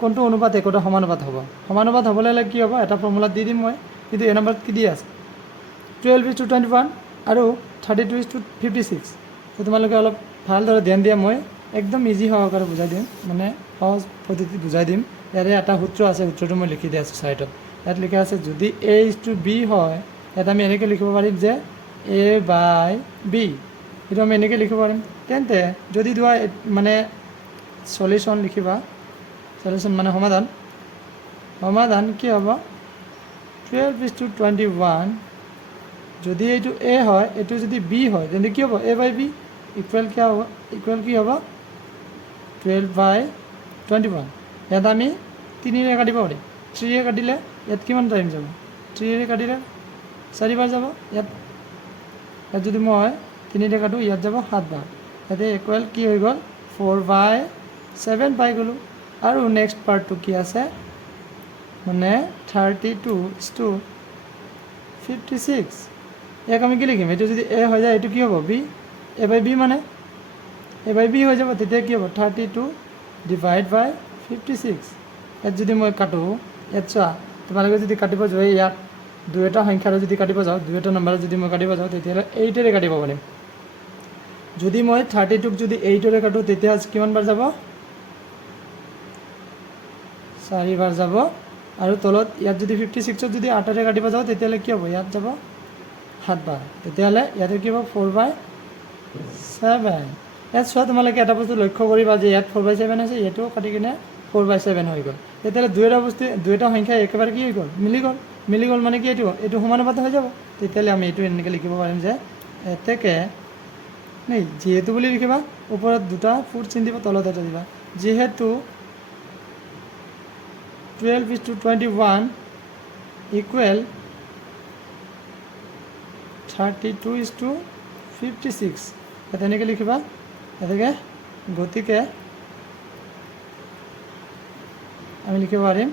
কোনটো অনুপাত একোটা সমানুপাত হ'ব সমানুপাত হ'বলৈ হ'লে কি হ'ব এটা ফৰ্মুলাত দি দিম মই কিন্তু এই নম্বৰত কি দি আছে 12:21 আৰু 32:56 তো তোমালোকে অলপ ভালদৰে ধ্যান দিয়া মই একদম ইজি সহকাৰে বুজাই দিম মানে সহজ পদ্ধতিত বুজাই দিম ইয়াৰে এটা সূত্ৰ আছে সূত্ৰটো মই লিখি দি আছোঁ চাইডত ইয়াত লিখা আছে যদি A:B হয় ইয়াত আমি এনেকৈ লিখিব পাৰিম যে A/B এইটো আমি এনেকৈ লিখিব পাৰিম তেন্তে যদি তোমাৰ মানে সলিউশ্যন লিখিবা সলিউশ্যন মানে সমাধান কি হ'ব 12:21 যদি এইটো A হয় এইটো যদি B হয় তেন্তে কি হ'ব A/B ইকুৱেল কি হ'ব 12/21 ইয়াত আমি 3ৰে কাটিব পাৰিম 3ৰে কাটিলে ইয়াত কিমান টাইম যাব 3ৰে কাটিলে 4 বাৰ যাব ইয়াত যদি মই 3ৰে কাটো ইয়াত যাব 7 বাৰ ইয়াতে ইকুৱেল কি হৈ গ'ল 4/7 পাই গ'লোঁ আৰু নেক্সট পাৰ্টটো কি আছে মানে 32:56 ইয়াক আমি কি লিখিম এইটো যদি A হৈ যায় এইটো কি হ'ব B A/B মানে A/B হৈ যাব তেতিয়া কি হ'ব 32/56 ইয়াত যদি মই কাটো ইয়াত চোৱা তোমালোকে যদি কাটিব যোৱা ইয়াত দুটা সংখ্যাৰে যদি কাটিব যাওঁ দুটা নম্বৰত যদি মই কাটিব যাওঁ তেতিয়াহ'লে 8ৰে কাটিব পাৰিম যদি মই 32ক যদি 8ৰে কাটো তেতিয়া কিমান বাৰ যাব 4 বাৰ যাব আৰু তলত ইয়াত যদি 56ত যদি 8ৰে কাটিব যাওঁ তেতিয়াহ'লে কি হ'ব ইয়াত যাব 7 বাৰ তেতিয়াহ'লে ইয়াতে কি হ'ব 4/7 ইয়াত চোৱা তোমালোকে এটা বস্তু লক্ষ্য কৰিবা যে ইয়াত 4/7 আছে ইয়াতো কাটি কিনে 4/7 হৈ গ'ল তেতিয়াহ'লে দুটা সংখ্যা একেবাৰে কি হৈ গ'ল মিলি গ'ল মানে কি এইটো সমানুপাত হৈ যাব তেতিয়াহ'লে আমি এইটো এনেকৈ লিখিব পাৰিম যে এতেকে নেই যিহেতু বুলি লিখিবা ওপৰত দুটা ফুট চিন দিবা তলত এটা দিবা যিহেতু 12:21 ইকুৱেল 32:56 ইয়াত এনেকৈ লিখিবা গতিকে আমি লিখিব পাৰিম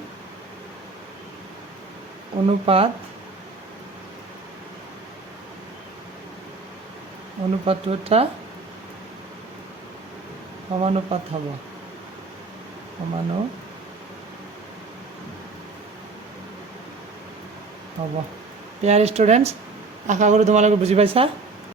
অনুপাতটো এটা সমানুপাত হ'ব হ'ব ডিয়াৰ ষ্টুডেণ্টছ আশা কৰোঁ তোমালোকে বুজি পাইছা